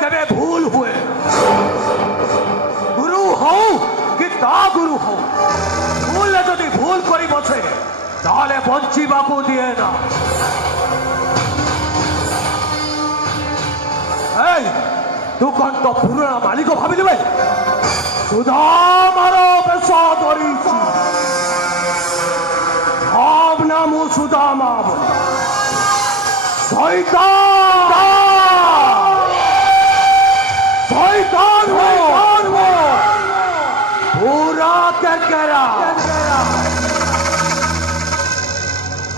तेरे भूल हुए गुरु हो कि ता गुरु हो भूल जदि भूल करी बसे ताले बंचिबाकू दिए ना तू कौन तो पुराना मालिक भाविलु भाई सुदामार बेश धरी भावना मु सुदामा शैतान हो पूरा केकेरा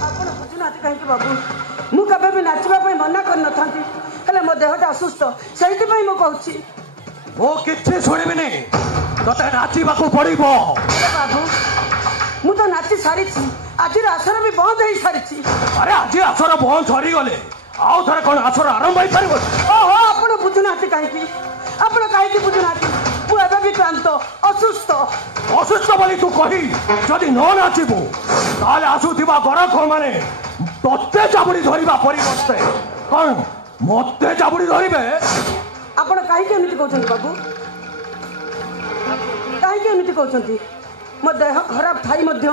आपण बुझुनाती कहीं बाबू मु कबे भी नाचबा पे मना कर न थांती हेले मो देहटा असुस्थ सेहिति पई मो कहूची मो किछि सुनिबिनी तते नाचिबाकू पड़िबो बाबू मु तो नाची सारी छी आज आसर भी बंद हो सारी अरे आज आसर बंद सरी गले आउ थरे कोन आसर आरंभ होई परिबो ओहो आपण बुझुनाती कहीं आपण कहीं बुझुनाती मु एबे भी क्लांत असुस्थ बोली तू कही जदि न नाचिबू ताले आसुथिबा गरख माने तत्ते चाबुड़ी धरिबा परिवर्ते कोन मते चाबुड़ी धरिबे आपण कहीं एमिति कहउछन बाबू कहीं एमिति कहउछन मो देह खराब थाई मध्य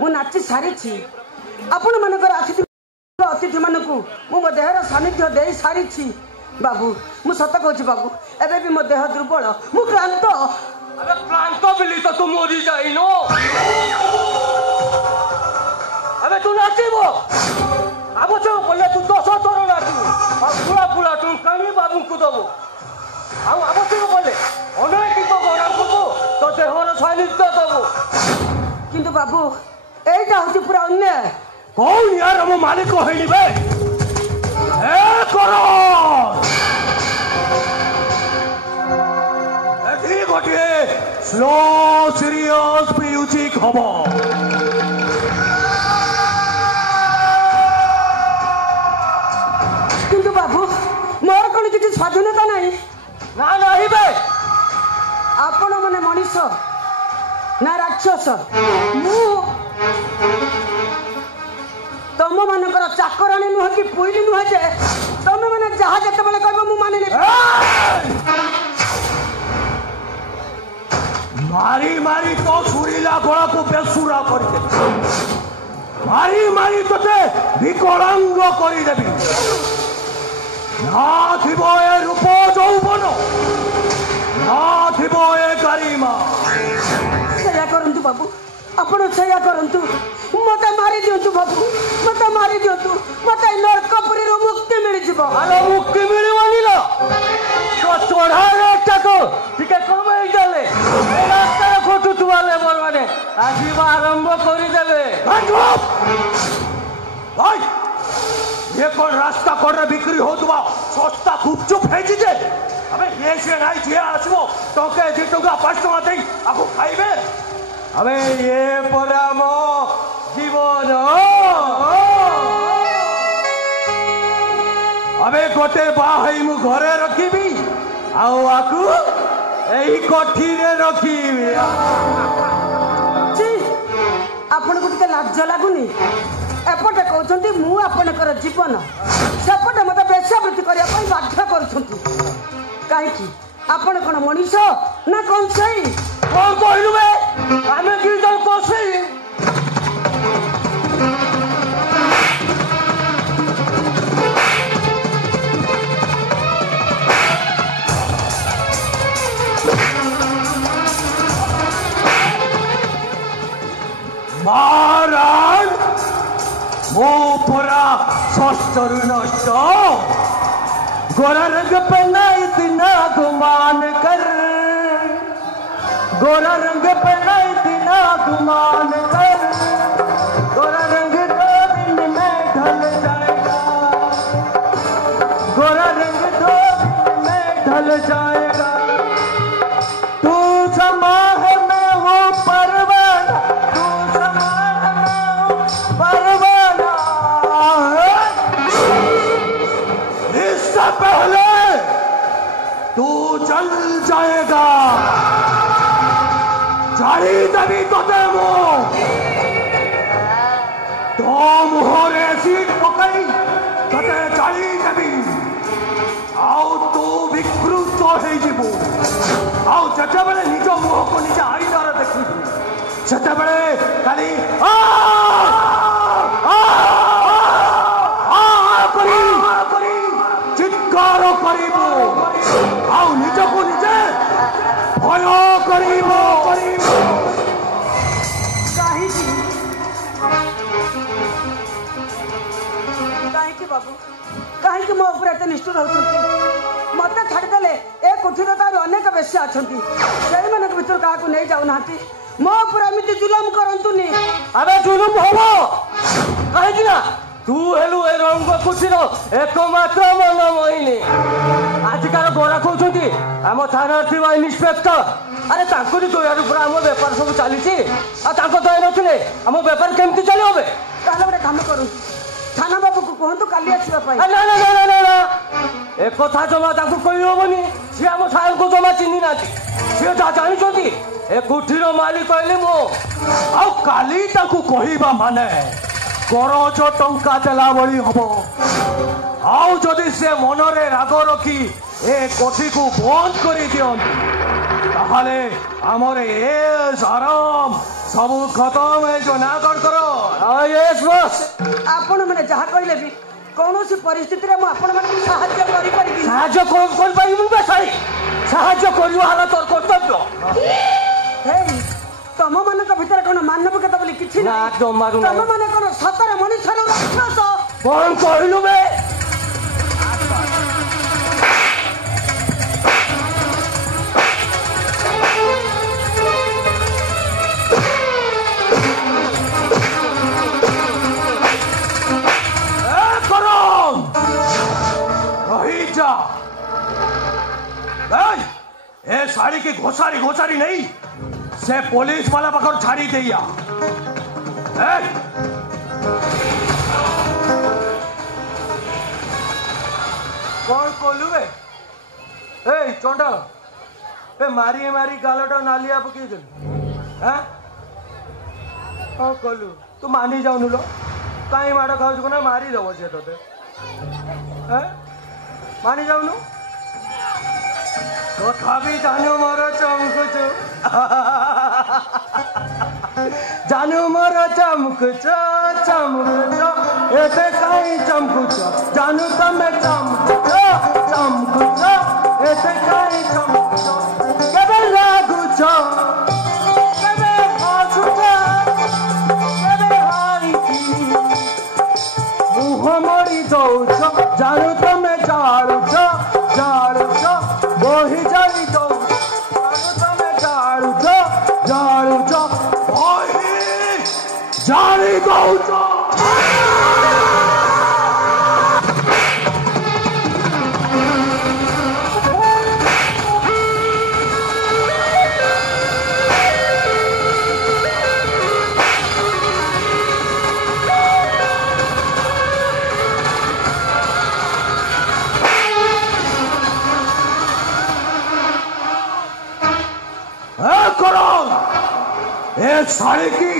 मु नाची सारी छी आपण मानकर आसी अतिथि मानकू मु मो देहर सानिध्य दे सारी छी बाबू मु सत कहूची बाबू एबे भी मो देह दुर्बल मु क्लांत अरे क्लांत बिली तो तू मरी जाइनो अबे तू नाचिबो आबो चो बोले तू 10 थोर नाचू आ पुला तू कानी बाबू को दबो आ आबो चो बोले अनय की तो गरा को तो देहर सानिध्य दबो किंतु बाबू एटा होची पूरा अन्याय कौन यार हम मालिक होइली बे ए करो एठी गोटे स्लो सीरियस म्यूजिक हबो किंतु बाबू मोर कोन किछि स्वाधीनता नाही ना नाही बे आपण माने मनीष ना राक्षस मु तम मानकर चाकराणी नुह कि पुइली नुह जे तमे माने जहा जते बेले कहबो मु माने नै मारी मारी तो सुरीला गोला को बेसुरा कर दे मारी मारी तोते विकलांग करी देबी ना थिबो ए रूप जौवन ना थिबो ए गरिमा सया करंतु बाबू आपण सया करंतु मते मारी दियंतु बाबू मते मारी दियंतु मते नरकपुरी रो मुक्ति मिल जिवो आलो मुक्ति मिलवानी लो तो चढ़ा रे टको ठीक है कम ही जाले रास्ता फोटो तुवाले बरवाने आजीवा आरंभ करी देबे भाई ये कौन रास्ता कोड बिक्री होतबा सस्ता गुपचुप भेजी जे अबे ये से नाही जे आसबो तोके जे टका 5 टका देई आको खाइबे अबे ये परामो जीवन अबे गोटे बाहई मु घरे रखीबी आउ आकू एही कोठी रे रखीबी जी आपण को टिके लाज लागुनी एपटे कहउछंती मु आपनकर जीवन सेपटे मते बेश्यावृत्ति करिया पई बाध्य करूछंती काहे की आपण कोन मनीष ना कोन सही कौन कहलु बे आमे की जन कोसी महाराज वो पूरा शस्त्र नष्ट गोरा रंग पहनाई दिना गुमान कर गोरा रंग पहनाई दिना गुमान कर गोरा रंग 2 दिन में ढल जाएगा गोरा रंग 2 दिन में ढल जाएगा तू समा है मैं वो परवाना तू समा है मैं वो परवाना इससे पहले तू जल जाएगा जारी तभी तो देमो तो ଯେତେବେଳେ ନିଜ ମୁହଁକୁ ନିଜ ଆଇନାରେ ଦେଖିବୁ ସେତେବେଳେ ଖାଲି ଚିତ୍କାର କରିବୁ ଆଉ ନିଜକୁ ନିଜେ ଭୟ କରିବୁ। କାହିଁକି ବାବୁ କାହିଁକି ମୋ ଉପରେ ଏତେ ନିଷ୍ଠୁର ହେଉଛନ୍ତି? ମତେ ଛାଡ଼ିଦେଲେ ଏ କୋଠିରେ ତାର ଅନେକ ବେଶ୍ୟା ଅଛନ୍ତି, ସେଇମାନଙ୍କ ଭିତରୁ କାହାକୁ ନେଇ ଯାଉନାହାନ୍ତି। ମୋ ଉପରେ ଏମିତି ଜୁଲମ କରନ୍ତୁନି। ଆରେ ଜୁଲୁମ ହବ କାହିଁକି ନା ତୁ ହେଲୁ ଏ ରଙ୍ଗ କୋଠିର ଏକମାତ୍ର ମନ ମୋହିନୀ। ଆଜିକାର ଗୋରା କହୁଛନ୍ତି ଆମ ଥାନାରେ ଥିବା ଇନ୍ସପେକ୍ଟର। ଆରେ ତାଙ୍କରି ଦୟାରୁ ପୁରା ଆମ ବେପାର ସବୁ ଚାଲିଛି। ଆଉ ତାଙ୍କ ଦୟା ନଥିଲେ ଆମ ବେପାର କେମିତି ଚାଲିବ? ତାହେଲେ ଗୋଟେ କାମ କରନ୍ତୁ, ଥାନା ବାବୁକୁ କୁହନ୍ତୁ କାଲି ଆସିବା ପାଇଁ। ନା ଏକଥା ଜମା ତାଙ୍କୁ କହିହବନି। ସିଏ ଆମ ସାର୍ଙ୍କୁ ଜମା ଚିହ୍ନି ନାହାନ୍ତି। ସିଏ ଯାହା ଜାଣିଛନ୍ତି ଏ କୋଠିର ମାଲିକ କହିଲେ ମୁଁ। ଆଉ କାଲି ତାଙ୍କୁ କହିବା ମାନେ କରଜ ଟଙ୍କା ଦେଲା ଭଳି ହବ। ଆଉ ଯଦି ସେ ମନରେ ରାଗ ରଖି ଏ କୋଠିକୁ ବନ୍ଦ କରି ଦିଅନ୍ତି ତାହେଲେ ଆମର ଆରାମ ସବୁ ଖତମ ହେଇଯିବ ନା କଣ କର? ଆପଣ ମାନେ ଯାହା କହିଲେ ବି କୌଣସି ପରିସ୍ଥିତିରେ ମୁଁ ଆପଣମାନଙ୍କୁ ସାହାଯ୍ୟ କରିପାରିବି। ସାହାଯ୍ୟ କରିପାରିବୁନି ବା ସାଇ? ସାହାଯ୍ୟ କରିବା ହେଲା ତୋର କର୍ତ୍ତବ୍ୟ। ତମ ମାନଙ୍କ ଭିତରେ କଣ ମାନବିକତା ବୋଲି କିଛି ନାହିଁ? ତମ ମାନେ କଣ ସତରେ ମଣିଷର ରାକ୍ଷସ? କଣ କହିଲୁ ବେ? ए साड़ी की घोसारी घोसारी नहीं से पुलिस वाला पकड़ छाड़ी दिया। कौन कोलू बे? ए चंडाल ए मारी मारी गालटा नालिया पकी दे। हां ओ कोलू तू मानी जाउनु लो काई माड खाउछ कोना मारी दबो से तते। हैं मानी जाउनु तथापि जानु मोर चमकुच जानु मोर चमकुच चमकुच एते काई चमकुच जानु तमे चमकुच चमकुच एते काई चमकुच केबे लागुच केबे हासुच केबे हाइती मुह मरी दौछ जानु तमे जाळुच जाळुच बोही जानी दौछ जानु तमे जाळुच जाळुच बोही जानी दौछ। साड़ी की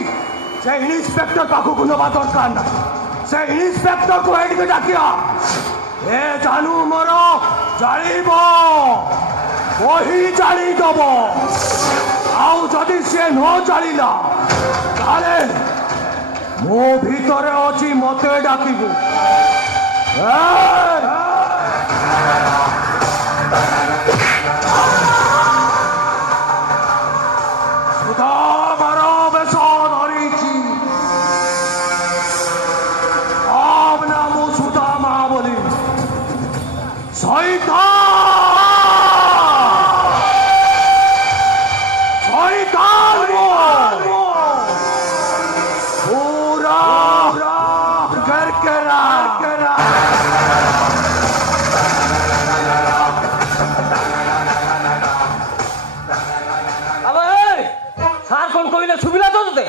से इंस्पेक्टर पाखु नवा दरकार ना से इंस्पेक्टर को हेड के डाकिया ए जानू मोर जानिब वही जानी दब आउ जदि से न जानिला ताले मो भीतर अछि मते डाकिबु। सुविधा तो दे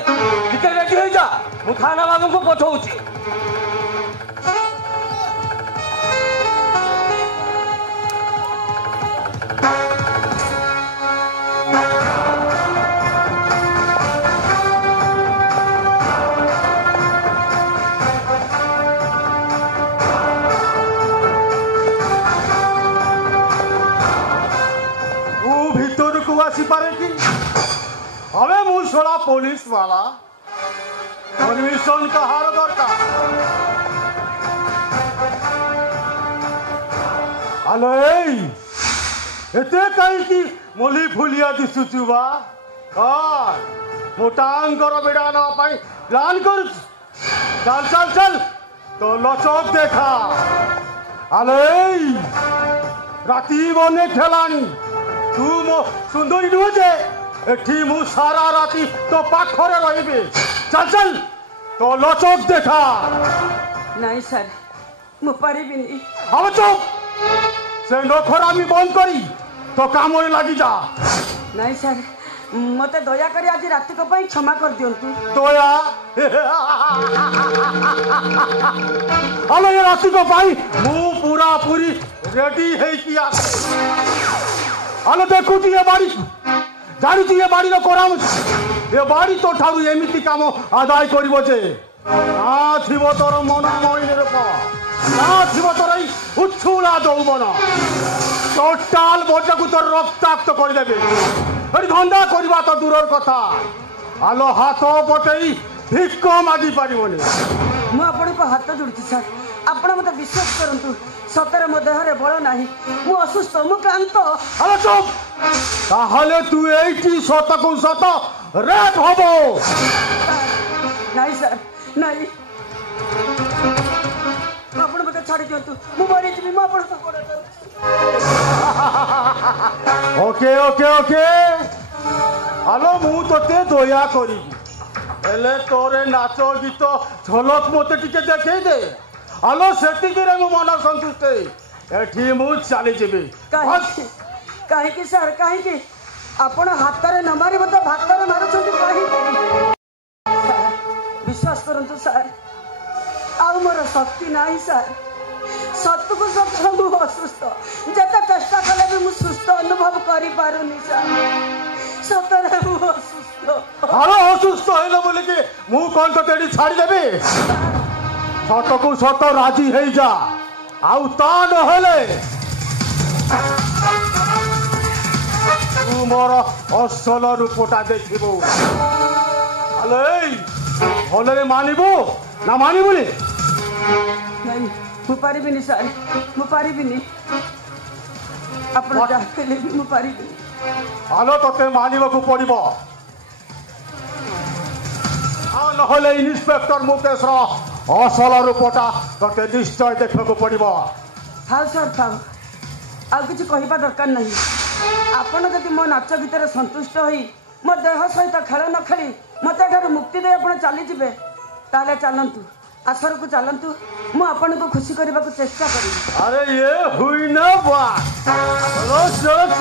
रेडी हो जा मु थाना बाबू को पठाऊची। पुलिस वाला परमिशन कहार दरकार आलो एते कहीं मोली फुलिया दिशुचु बा मोटांगर बेड़ा प्लान कर चल चल चल तो लचक देखा आले राती बने खेलानी तू मो सुंदरी नुहे जे एठी मु सारा राती तो पाखरे रहिबे चल चल तो लचक देखा नहीं सर मु परिबिनी हम चुप से नखरामी बंद करी तो काम लगी जा नहीं सर मते दया करी आज रात को पई क्षमा कर दियंतु दया ये रात को पाई मु पूरा पूरी रेडी है किया आलो देखु ये बाड़ी जानी ये बाड़ी रो कराम ये बाड़ी तो ठारू एमिति काम आदाय करिवो जे आ थिबो तोर मन मोइने रे पा ना थिबो तोरई उछुला दौबन टोटाल बॉडी को तो रक्ताक्त कर देबे अरे धंदा करवा तो दूर कथा आलो हाथ पटेई भिक्क मागी पारिबोनी मु आपण को हाथ जोड़ती सर आपण मते विश्वास करंतु सतरे मो देहरे बळ नाही मु असुस्थ मु क्लांत अरे चुप ताहले तू एठी सत को सत रेप हबो नहीं सर नहीं आपण मते छाड़ी दियंतु मु मरि जिबी मु आपण को कोड ओके ओके ओके आलो मु तोते दया करी एले तोरे नाच गीत झलक मते टिके देखै दे आलो सेति के मु मन संतुष्ट एठी मु चली जेबे काहे कि सर काहे कि आपण हातरे न मारी मते भातरे मारुछंती काहे विश्वास करंतु सर आउ मोर शक्ति नाही सर सत्य को सत्य मु असुस्थ जते चेष्टा कले भी मु सुस्थ अनुभव करि पारुनी सर सतरे मु असुस्थ हालो असुस्थ हेलो बोले के मु कोन तो तेडी छाड़ी देबे सत को सत राजी हेई जा आउ ता न हेले तू मोर असल रूपटा देखिबो अले भले मानिबो ना मानिबोले नहीं मु पारिबिनी सर मु पारिबिनी आपण जा केले भी मु पारिबिनी हालो तते मानिबो को पड़िबो आ नहले इंस्पेक्टर मुकेश रो असल रूपटा तते निश्चय देखको पड़िबो था सर था आ किछ कहिबा दरकार नहीं आपण जदि मो नाच गीतर संतुष्ट होई मो देह सहित खेल न खेली मते ठार मुक्ति दे आपण चली जिबे ताले चलंतु आसर को चलंतु मु आपण को खुशी करबा को चेष्टा करी अरे ये हुई ना बात चलो चलो